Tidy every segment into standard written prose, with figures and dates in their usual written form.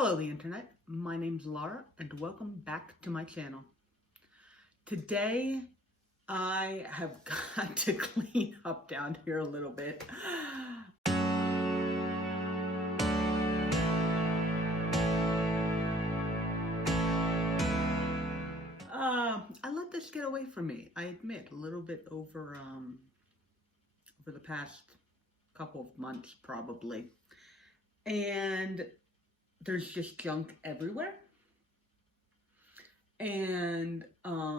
Hello the internet, my name's Laura and welcome back to my channel. Today I have got to clean up down here a little bit. I let this get away from me, I admit, a little bit over the past couple of months probably. And there's just junk everywhere. And I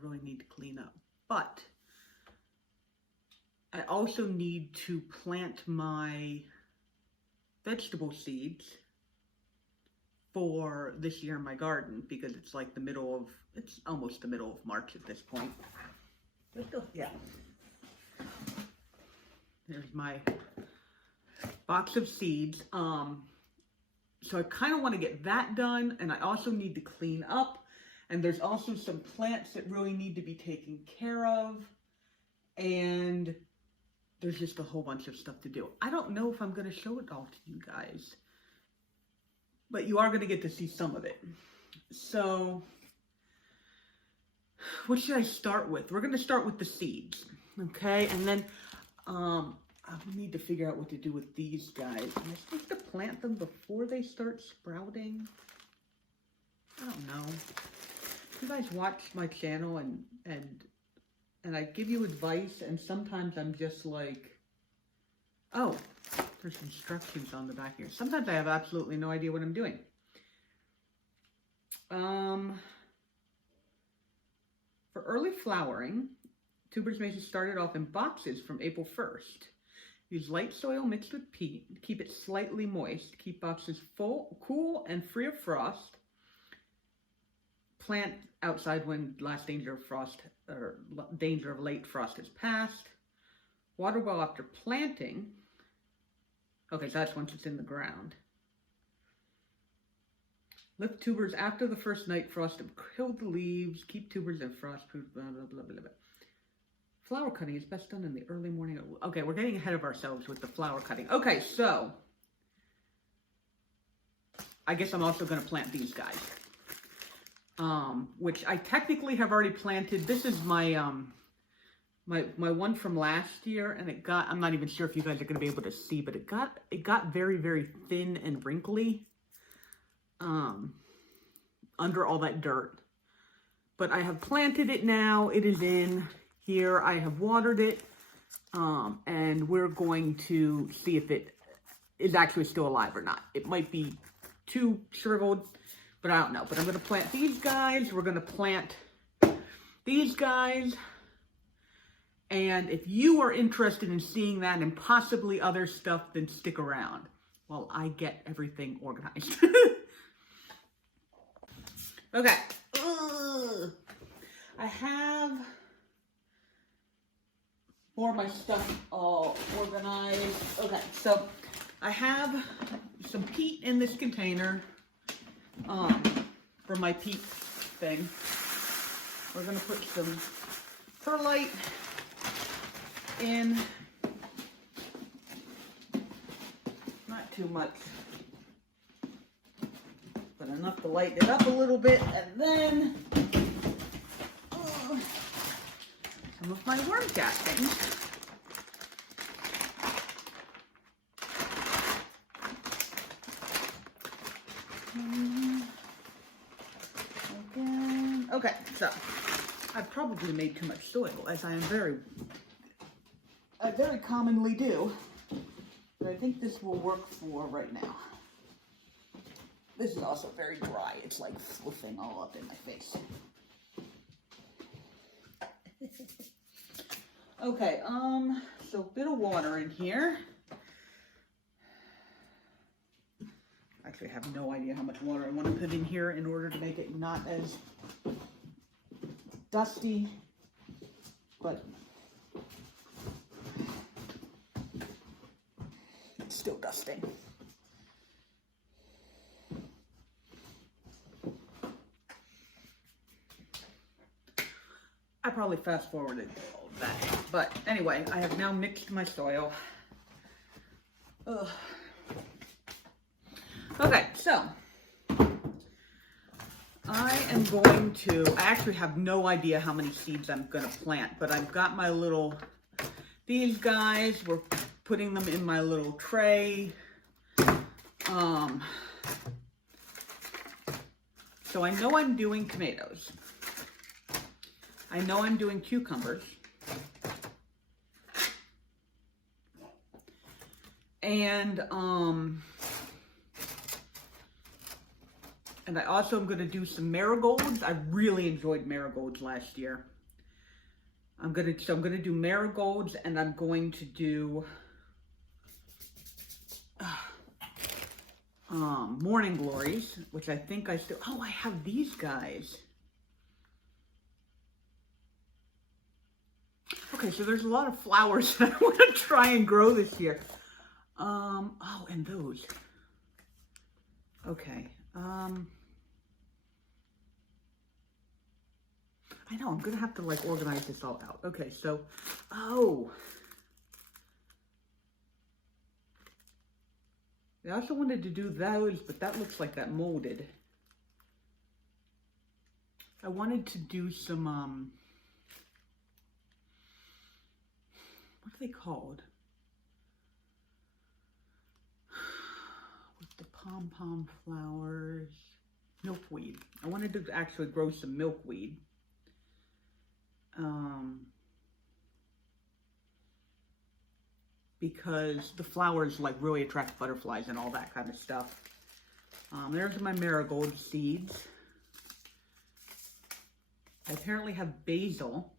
really need to clean up. But I also need to plant my vegetable seeds for this year in my garden because it's like it's almost the middle of March at this point. Let's go, yeah. There's my box of seeds. So I kind of want to get that done, and I also need to clean up, and there's also some plants that really need to be taken care of, and there's just a whole bunch of stuff to do. I don't know if I'm going to show it all to you guys, but you are going to get to see some of it. So what should I start with? We're going to start with the seeds, okay? And then I need to figure out what to do with these guys. Am I supposed to plant them before they start sprouting? I don't know. You guys watch my channel and I give you advice, and sometimes I'm just like, oh, there's instructions on the back here. Sometimes I have absolutely no idea what I'm doing. For early flowering, tubers may be started off in boxes from April 1st. Use light soil mixed with peat. Keep it slightly moist. Keep boxes full, cool, and free of frost. Plant outside when last danger of frost or danger of late frost has passed. Water well after planting. Okay, so that's once it's in the ground. Lift tubers after the first night frost have killed the leaves. Keep tubers in frost-proof. Blah blah blah blah blah. Flower cutting is best done in the early morning. Okay, we're getting ahead of ourselves with the flower cutting. Okay, so I guess I'm also going to plant these guys, which I technically have already planted. This is my my one from last year, and it got, I'm not even sure if you guys are going to be able to see, but it got very, very thin and wrinkly under all that dirt. But I have planted it now. It is in here. I have watered it, and we're going to see if it is actually still alive or not. It might be too shriveled, but I don't know. But I'm going to plant these guys. We're going to plant these guys. And if you are interested in seeing that and possibly other stuff, then stick around while I get everything organized. Okay. I have more of my stuff all organized. Okay, so I have some peat in this container for my peat thing. We're gonna put some perlite in, not too much, but enough to lighten it up a little bit, and then some of my worm castings. Again. Okay, so I've probably made too much soil, as I very commonly do, but I think this will work for right now. This is also very dry. It's like fluffing all up in my face. Okay, so a bit of water in here. Actually, I have no idea how much water I want to put in here in order to make it not as dusty, but it's still dusting. I probably fast forwarded all of that, but anyway, I have now mixed my soil. Ugh. Okay, so I am going to, I actually have no idea how many seeds I'm going to plant, but I've got my little, these guys, we're putting them in my little tray. So I know I'm doing tomatoes. I know I'm doing cucumbers. And I also am going to do some marigolds. I really enjoyed marigolds last year. I'm going to do marigolds, and I'm going to do morning glories, which I think I still, oh, I have these guys. Okay, so there's a lot of flowers that I want to try and grow this year. Oh, and those. Okay. I know, I'm going to have to like organize this all out. Okay, so, oh. I also wanted to do those, but that looks like that molded. I wanted to do some, what are they called? With the pom-pom flowers. Milkweed. I wanted to actually grow some milkweed. Because the flowers like really attract butterflies and all that kind of stuff. There's my marigold seeds. I apparently have basil.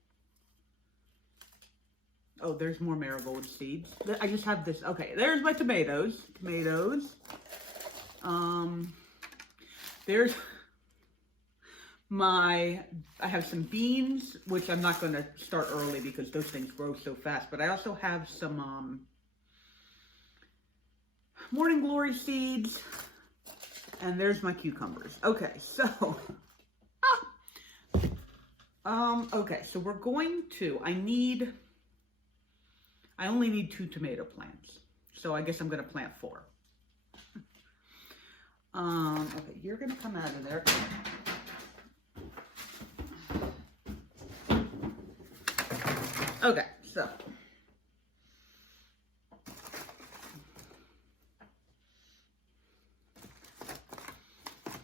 Oh, there's more marigold seeds. I just have this. Okay, there's my tomatoes. There's I have some beans, which I'm not going to start early because those things grow so fast. But I also have some morning glory seeds. And there's my cucumbers. Okay, so okay, so we're going to, I only need 2 tomato plants. So I guess I'm going to plant 4. Okay, you're going to come out of there. Okay, so.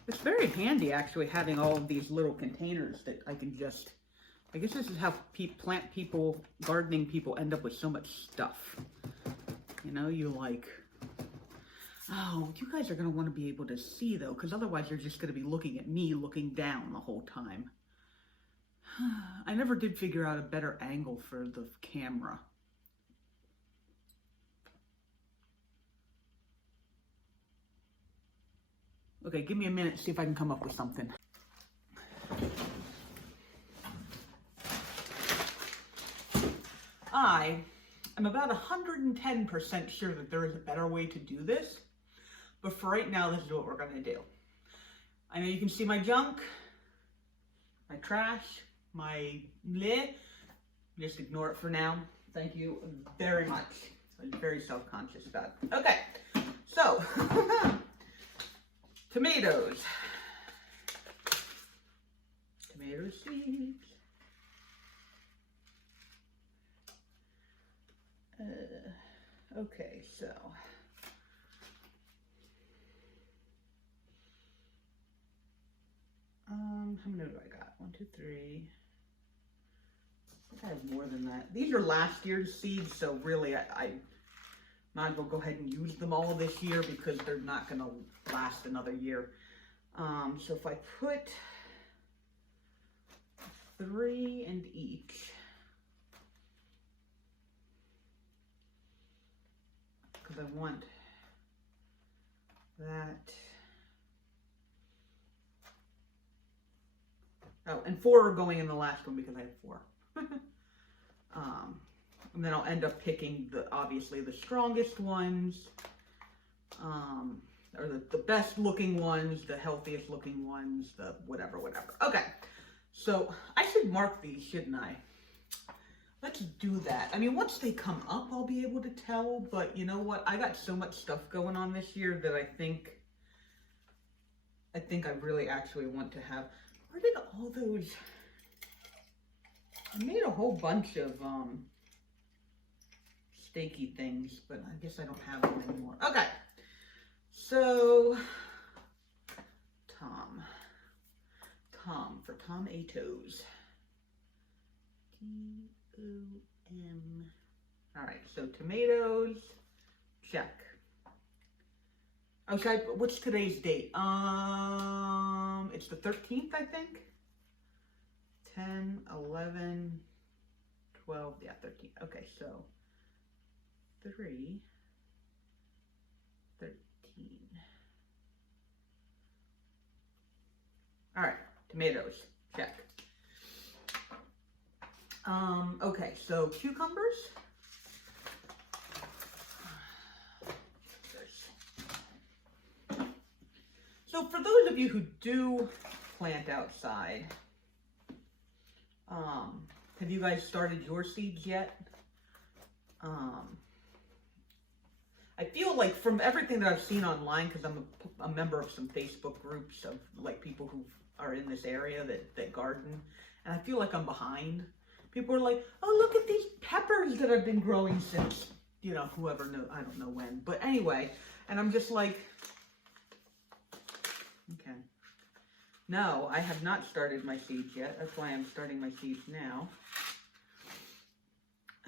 It's very handy actually having all of these little containers that I can just, I guess this is how plant people, gardening people end up with so much stuff. You know, you like, oh, you guys are going to want to be able to see though, because otherwise you're just going to be looking at me looking down the whole time. I never did figure out a better angle for the camera. Okay, give me a minute to see if I can come up with something. I am about 110% sure that there is a better way to do this, but for right now, this is what we're going to do. I know you can see my junk, my trash, my bleh. Just ignore it for now. Thank you very much. I'm very self-conscious about it. Okay, so tomatoes. Tomato seeds. Okay, so how many do I got? 1, 2, 3. I think I have more than that. These are last year's seeds, so really I might as well go ahead and use them all this year because they're not going to last another year. So if I put 3 in each, because I want that. Oh, and 4 are going in the last one because I have 4. And then I'll end up picking obviously the strongest ones, or the best looking ones, the healthiest looking ones, the whatever. Okay, so I should mark these, shouldn't I? let's do that. I mean, once they come up, I'll be able to tell, but you know what? I got so much stuff going on this year that I think I really actually want to have, where did all those, I made a whole bunch of steaky things, but I guess I don't have them anymore. Okay, so Tom for tomatoes. T-O-M. All right, so tomatoes, check. Okay, what's today's date? It's the 13th, I think. 10, 11, 12, yeah, 13. Okay, so 3, 13. All right, tomatoes, check. Okay, so cucumbers. So for those of you who do plant outside, have you guys started your seeds yet? I feel like from everything that I've seen online, because I'm a member of some Facebook groups of like people who are in this area that garden, and I feel like I'm behind. People are like, oh, look at these peppers that have been growing since, you know, whoever knows, I don't know when. But anyway, and I'm just like, okay. No, I have not started my seeds yet. That's why I'm starting my seeds now.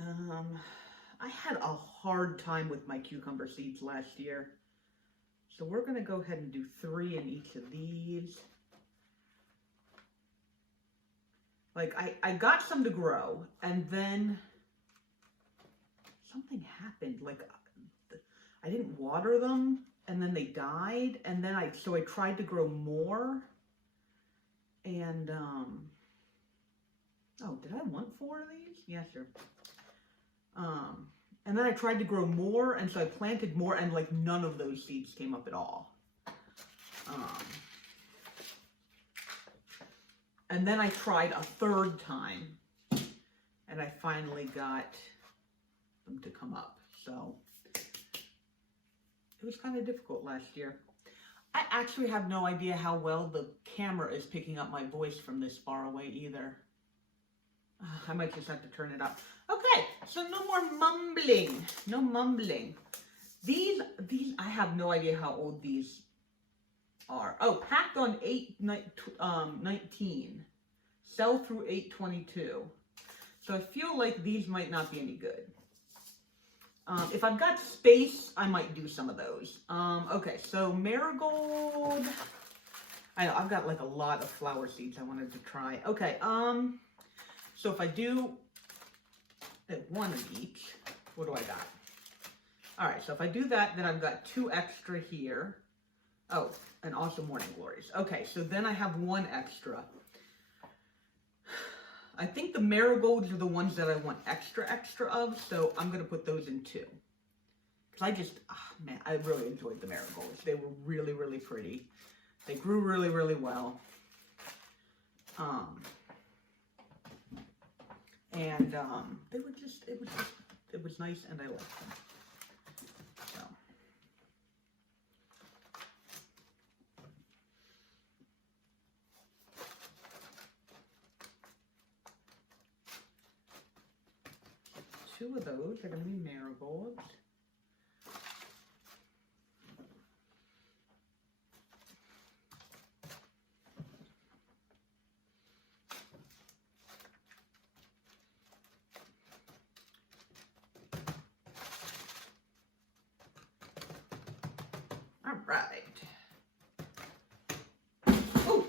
I had a hard time with my cucumber seeds last year. So we're going to go ahead and do 3 in each of these. Like, I got some to grow, and then something happened. Like, I didn't water them, and then they died, and then so I tried to grow more, and, oh, did I want 4 of these? Yeah, sure. And then I tried to grow more, and so I planted more, and, like, none of those seeds came up at all. And then I tried a 3rd time, and I finally got them to come up. So it was kind of difficult last year. I actually have no idea how well the camera is picking up my voice from this far away either. I might just have to turn it up. Okay, so no more mumbling. No mumbling. These, I have no idea how old these are. Oh, packed on 8/19. Sell through 8/22. So I feel like these might not be any good. If I've got space, I might do some of those. Okay, so Marigold. I know, I've got like a lot of flower seeds I wanted to try. Okay, so if I do 1 of each, what do I got? All right, so if I do that, then I've got 2 extra here. Oh, and also morning glories. Okay, so then I have 1 extra. I think the marigolds are the ones that I want extra of, so I'm going to put those in 2. Because I just, man, I really enjoyed the marigolds. They were really, really pretty. They grew really, really well. And they were just, it was nice, and I liked them. So. Two of those are going to be marigolds. All right. Oh.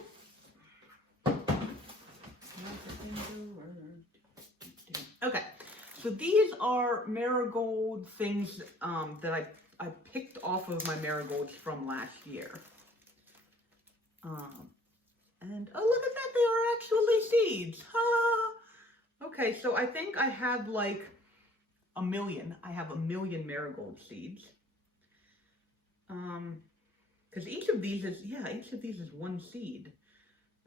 Okay. So these are marigold things that I picked off of my marigolds from last year. And oh, look at that, they are actually seeds. Okay, so I think I have like 1 million. I have 1 million marigold seeds. Because each of these is 1 seed.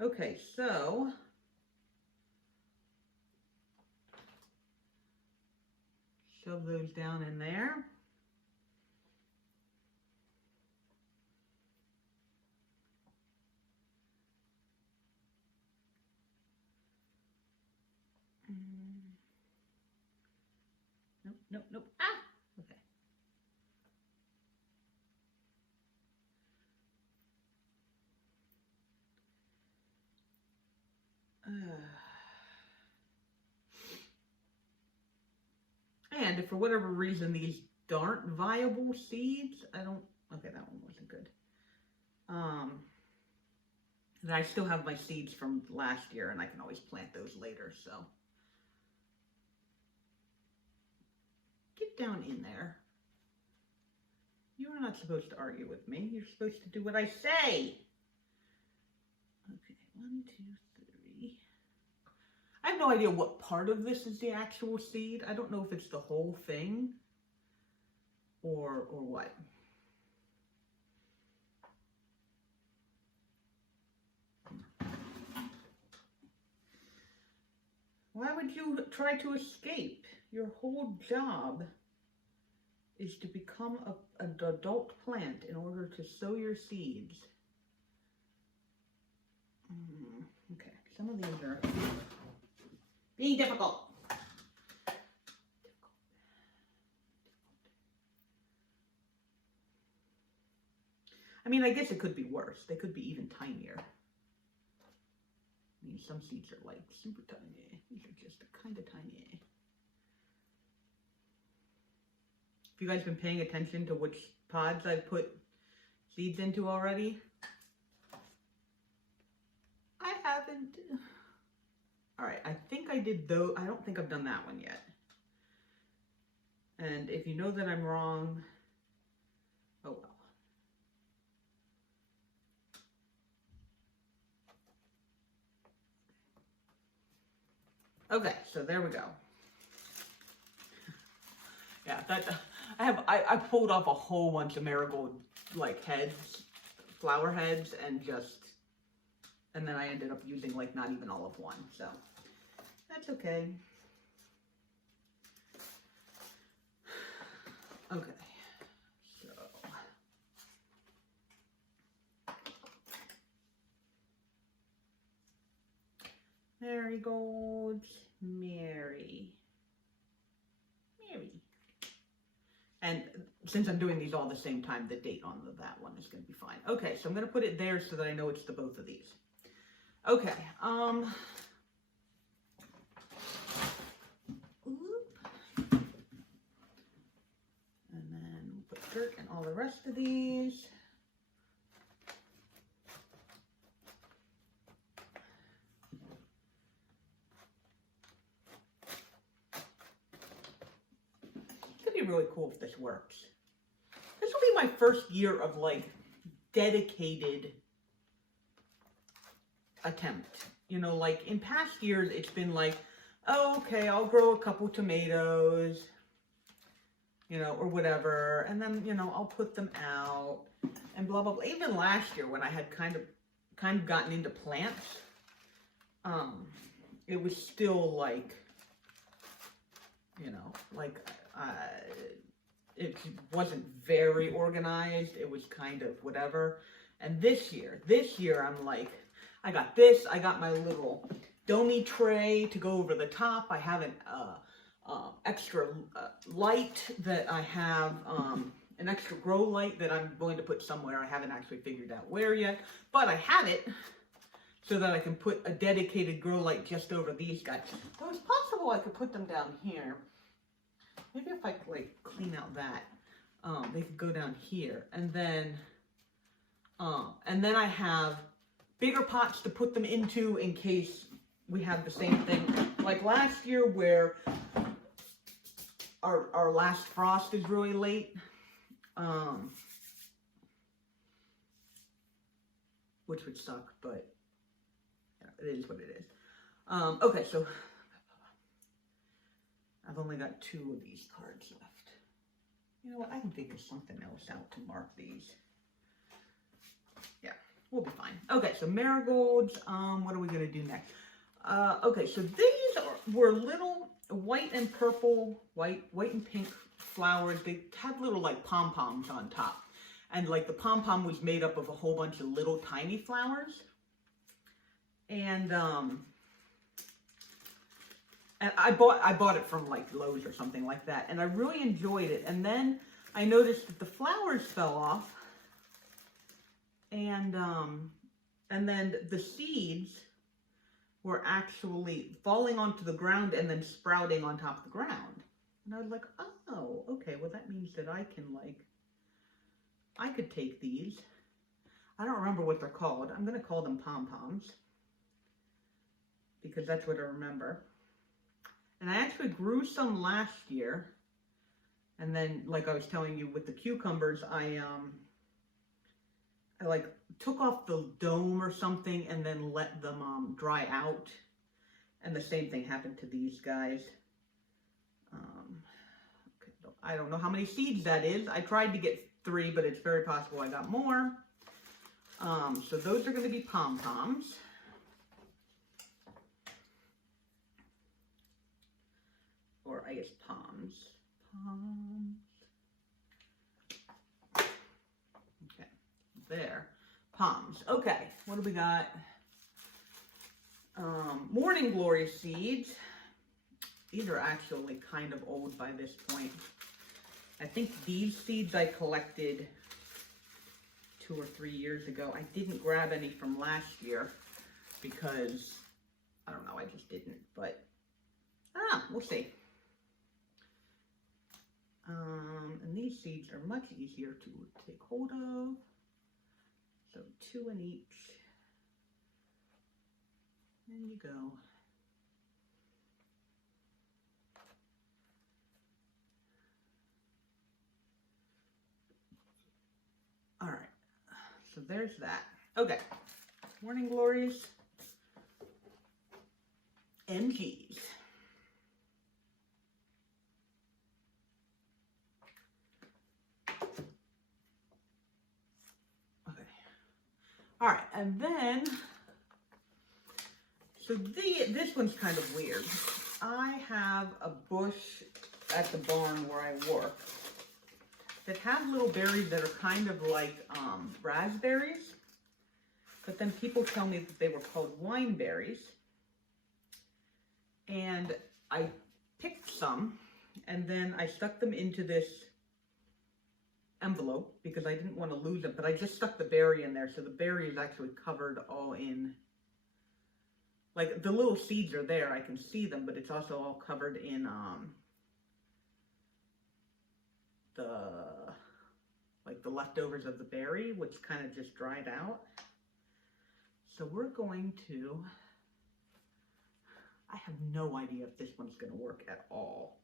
Okay, so shove those down in there. Nope, nope, nope. Ah! Okay. And if for whatever reason these aren't viable seeds, okay, that one wasn't good. And I still have my seeds from last year, and I can always plant those later, so. Get down in there. You are not supposed to argue with me. You're supposed to do what I say. Okay, 1, 2, 3. I have no idea what part of this is the actual seed. I don't know if it's the whole thing or what. Why would you try to escape? Your whole job is to become an adult plant in order to sow your seeds. Okay, some of these are being difficult. I mean, I guess it could be worse. They could be even tinier. I mean, some seeds are like super tiny. These are just kind of tiny. Have you guys been paying attention to which pods I've put seeds into already? I haven't. All right, I think I did though. I don't think I've done that one yet. And if you know that I'm wrong, oh well. Okay, so there we go. Yeah, I pulled off a whole bunch of marigold like heads, flower heads, and then I ended up using like not even all of one, so that's okay. Okay, so marigolds, Mary. And since I'm doing these all at the same time, the date on that one is going to be fine. Okay, so I'm going to put it there so that I know it's the both of these. Okay, and then put dirt in all the rest of these. Really cool if this works. This will be my first year of like dedicated attempt. You know, like in past years it's been like, oh, okay, I'll grow a couple tomatoes, you know, or whatever, and then, you know, I'll put them out and blah blah blah. Even last year when I had kind of gotten into plants, it was still like, you know, like it wasn't very organized. It was kind of whatever. And this year I'm like, I got this. I got my little domi tray to go over the top. I have an extra light that I have, an extra grow light that I'm going to put somewhere. I haven't actually figured out where yet, but I have it so that I can put a dedicated grow light just over these guys. So it's possible I could put them down here. Maybe if I like clean out that, they could go down here, and then I have bigger pots to put them into in case we have the same thing like last year where our last frost is really late, which would suck, but yeah, it is what it is. Okay, so I've only got 2 of these cards left. You know what? I can figure something else out to mark these. Yeah, we'll be fine. Okay, so marigolds. What are we gonna do next? Okay, so these were little white and purple, white and pink flowers. They had little like pom-poms on top. And like the pom-pom was made up of a whole bunch of little tiny flowers. And I bought it from like Lowe's or something like that. And I really enjoyed it. And then I noticed that the flowers fell off. And then the seeds were actually falling onto the ground and then sprouting on top of the ground. And I was like, oh, okay, well that means that I could take these. I don't remember what they're called. I'm going to call them pom-poms because that's what I remember. And I actually grew some last year. And then, like I was telling you with the cucumbers, I like took off the dome or something and then let them dry out. And the same thing happened to these guys. Okay, I don't know how many seeds that is. I tried to get 3, but it's very possible I got more. So those are going to be pom-poms. Or I guess poms. Poms. Okay, there. Poms. Okay, what do we got? Morning Glory seeds. These are actually kind of old by this point. I think these seeds I collected 2 or 3 years ago. I didn't grab any from last year because, I don't know, I just didn't, but, we'll see. And these seeds are much easier to take hold of. So 2 in each. There you go. All right, so there's that. Okay, Morning Glories, MGs. Okay, all right, and then, so this one's kind of weird. I have a bush at the barn where I work that have little berries that are kind of like raspberries, but then people tell me that they were called wine berries. And I picked some, and then I stuck them into this envelope because I didn't want to lose them, but I just stuck the berry in there, so the berry is actually covered all in, like the little seeds are there, I can see them, but it's also all covered in the leftovers of the berry, which kind of just dried out. So we're going to, I have no idea if this one's going to work at all.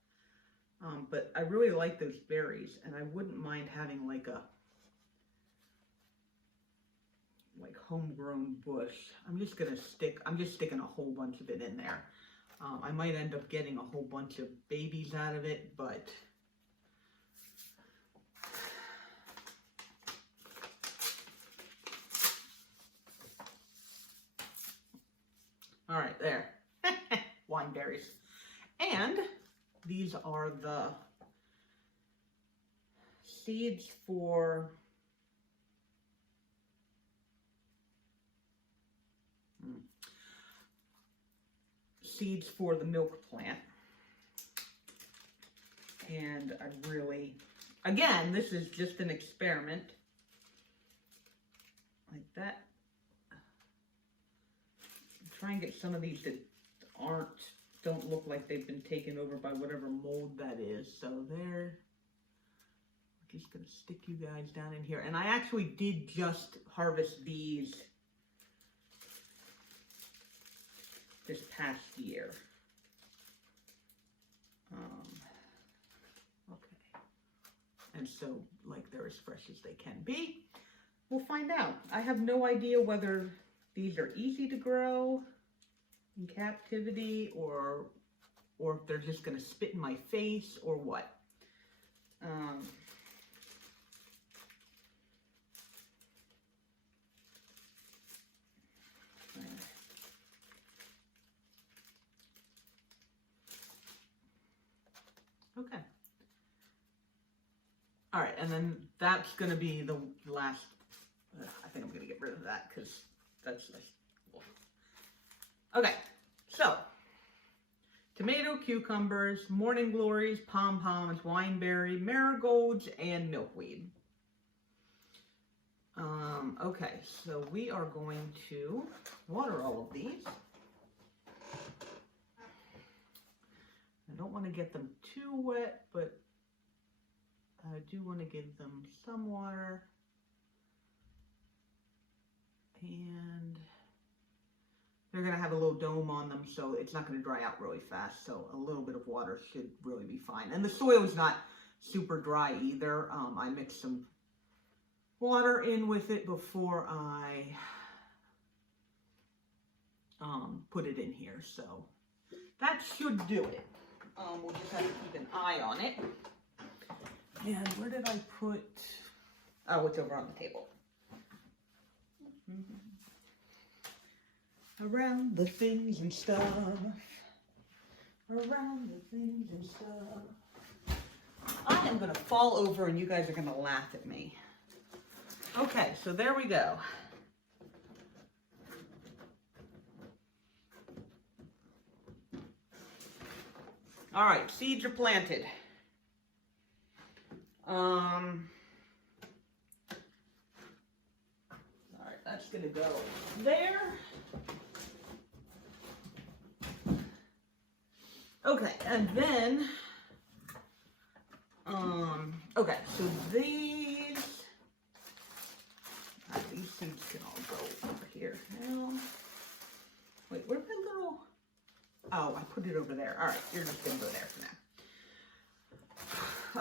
But I really like those berries, and I wouldn't mind having like a homegrown bush. I'm just sticking a whole bunch of it in there. I might end up getting a whole bunch of babies out of it, but all right, there. Wine berries. And these are the seeds for the milk plant. And I really, again, this is just an experiment. Like that. Try and get some of these that don't look like they've been taken over by whatever mold that is. So there, I'm just going to stick you guys down in here. And I actually did just harvest these this past year. Okay. And so, like, they're as fresh as they can be. We'll find out. I have no idea whether these are easy to grow in captivity or if they're just going to spit in my face or what. and then that's going to be the last. I think I'm going to get rid of that because that's less. Okay, so tomato, cucumbers, morning glories, pom-poms, wineberry, marigolds, and milkweed. Okay, so we are going to water all of these. I don't want to get them too wet, but I do want to give them some water. And they're going to have a little dome on them, so it's not going to dry out really fast. So a little bit of water should really be fine. And the soil is not super dry either. I mixed some water in with it before I put it in here. So that should do it. We'll just have to keep an eye on it. And where did I put... Oh, it's over on the table. Around the things and stuff. Around the things and stuff. I am going to fall over and you guys are going to laugh at me. Okay, so there we go. All right, seeds are planted. All right, that's going to go there. Okay, and then, okay, so these seeds can all go over here now. Wait, where's my little, oh, I put it over there. All right, you're just gonna go there for now.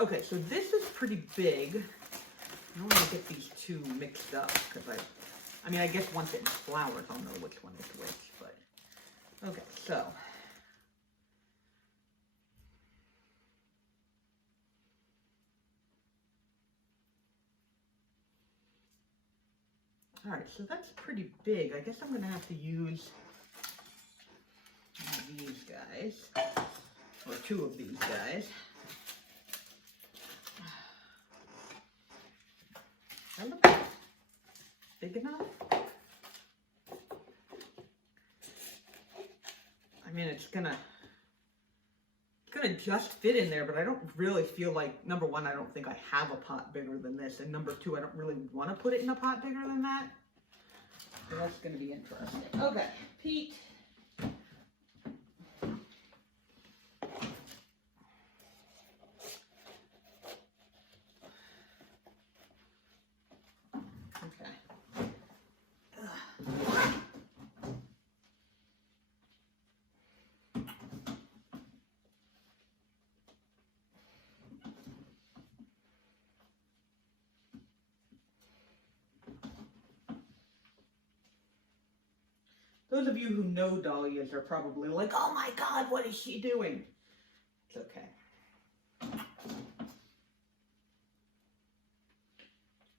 Okay, so this is pretty big. I don't want to get these two mixed up, because I mean, I guess once it's flowers, I'll know which one is which, but, okay, so. All right, so that's pretty big. I guess I'm going to have to use these guys, or two of these guys. That looks big enough. I mean, it's gonna just fit in there, but I don't really feel like, number one, I don't think I have a pot bigger than this, and number two, I don't really want to put it in a pot bigger than that. So that's going to be interesting. Okay, Pete. Okay. Those of you who know dahlias are probably like, oh my God, what is she doing? It's okay.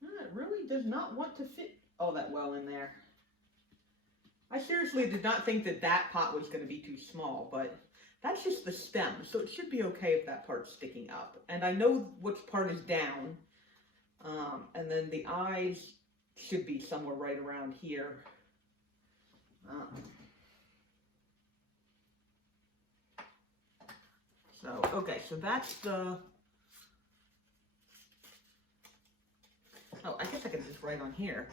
It really does not want to fit all that well in there. I seriously did not think that that pot was going to be too small, but that's just the stem, so it should be okay if that part's sticking up. And I know which part is down, and then the eyes should be somewhere right around here. So, okay, so that's the, oh, I guess I could just write on here.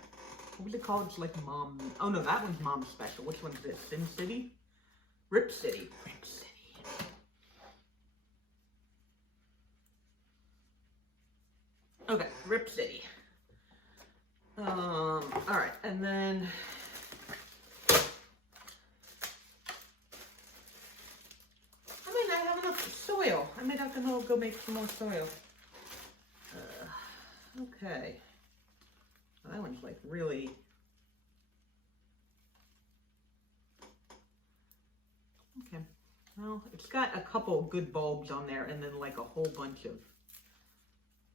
What was it called? It's like Mom, oh no, that one's Mom Special. Which one's this? Sim City? Rip City. Rip City. Okay, Rip City. All right, and then, soil. I mean, I can go make some more soil. Okay. Well, that one's like really... Okay. Well, it's got a couple good bulbs on there and then like a whole bunch of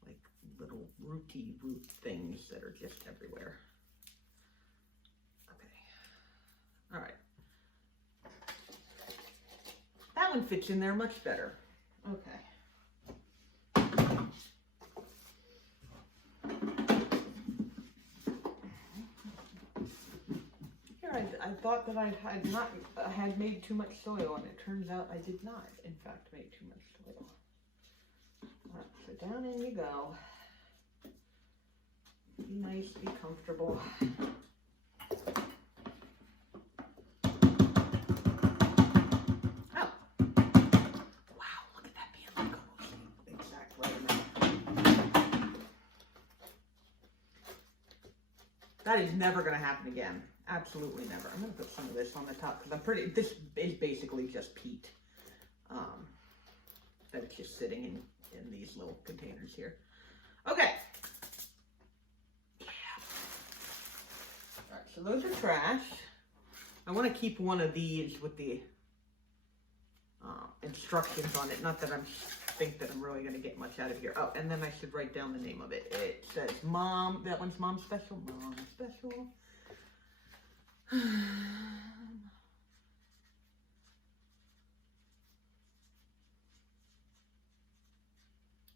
like little rooty root things that are just everywhere. Okay. All right. That one fits in there much better. Okay. I thought that I had made too much soil, and it turns out I did not, in fact, make too much soil. All right, so down in you go. Be nice, be comfortable. Oh. Wow, look at that being like almost the exact right amount. That is never going to happen again. Absolutely never. I'm going to put some of this on the top because this is basically just peat. That's just sitting in these little containers here. Okay. Alright, so those are trash. I want to keep one of these with the instructions on it. Not that I think that I'm really going to get much out of here. Oh, and then I should write down the name of it. It says Mom. That one's Mom Special. Mom Special.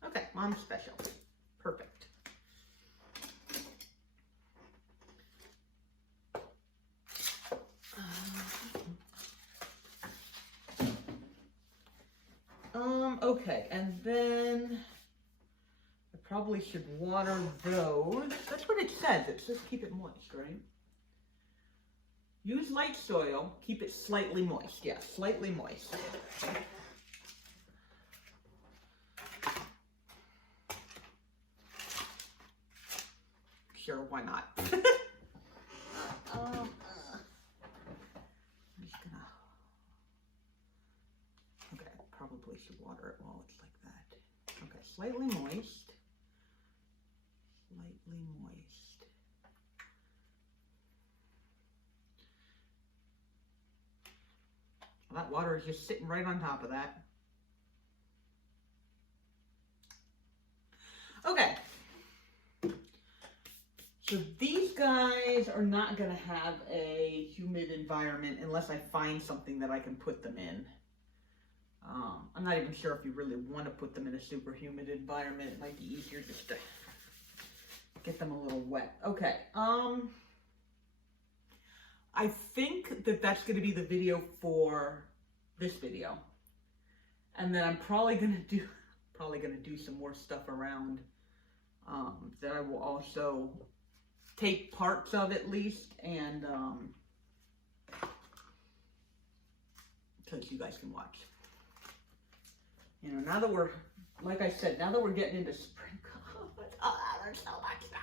Okay, Mom Special. Perfect. Okay, and then I probably should water those. That's what it says. It says keep it moist, right? Use light soil, keep it slightly moist. Yeah, slightly moist. Sure, why not? I'm just gonna... Okay, I probably should water it while it's like that. Okay, slightly moist. Slightly moist. Well, that water is just sitting right on top of that. Okay. So these guys are not going to have a humid environment unless I find something that I can put them in. I'm not even sure if you really want to put them in a super humid environment. It might be easier just to get them a little wet. Okay. I think that that's going to be the video for this video. And then I'm probably going to do some more stuff around that I will also take parts of at least, and because you guys can watch. You know, now that we're, like I said, now that we're getting into spring, there's so much stuff.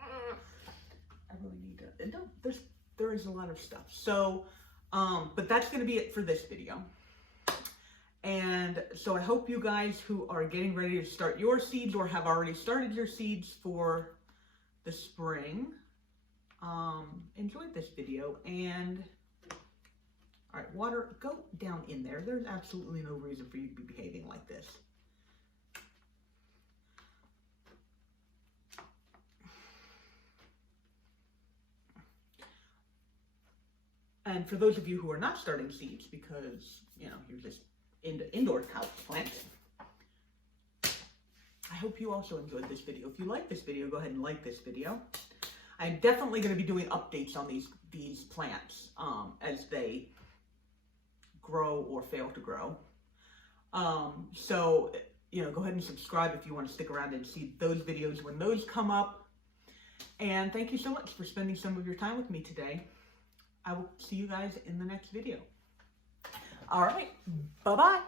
I really need to, there is a lot of stuff. So, but that's going to be it for this video. And so I hope you guys who are getting ready to start your seeds or have already started your seeds for the spring enjoyed this video. And all right, water, go down in there. There's absolutely no reason for you to be behaving like this. And for those of you who are not starting seeds because, you know, you're just into indoor house plants, I hope you also enjoyed this video. If you like this video, go ahead and like this video. I'm definitely going to be doing updates on these plants as they grow or fail to grow. So, you know, go ahead and subscribe if you want to stick around and see those videos when those come up. And thank you so much for spending some of your time with me today. I will see you guys in the next video. All right, bye-bye.